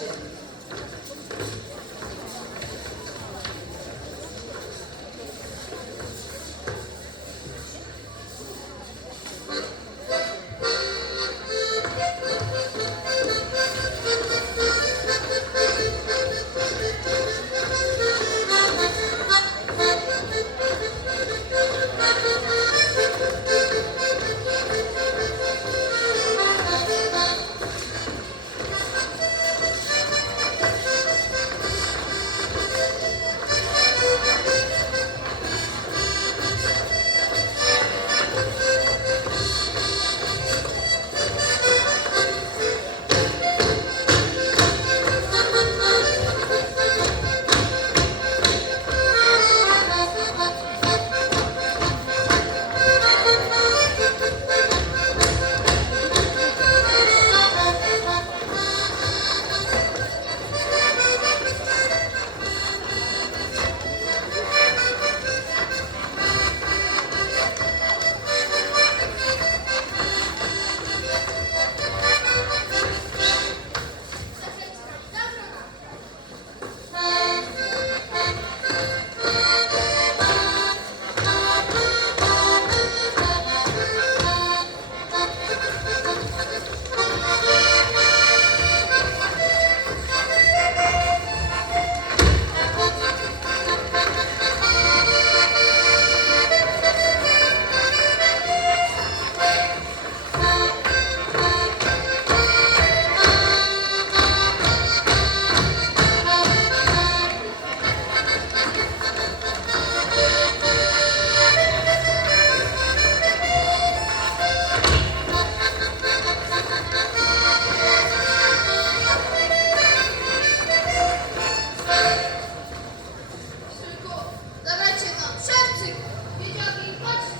Hashem. Krzyżyk. just mi, patrz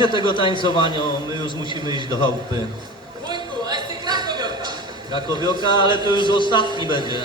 Będzie tego tańcowania, my już musimy iść do chałupy. Wujku, a jest ty krakowiota. Krakowioka, ale to już ostatni będzie.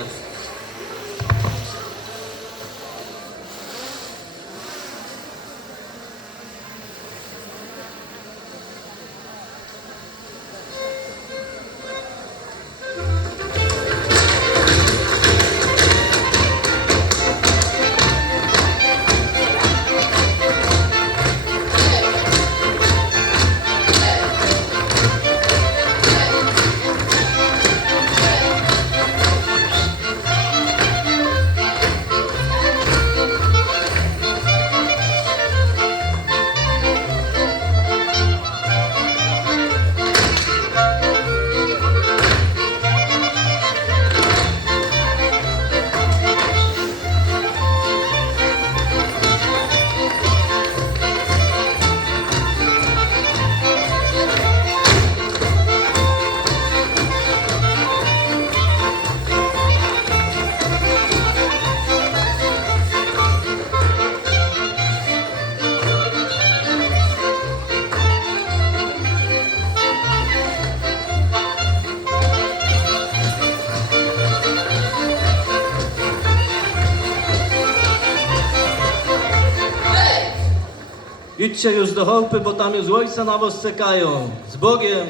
Już do chałupy, bo tam już ojca na was czekają. Z Bogiem!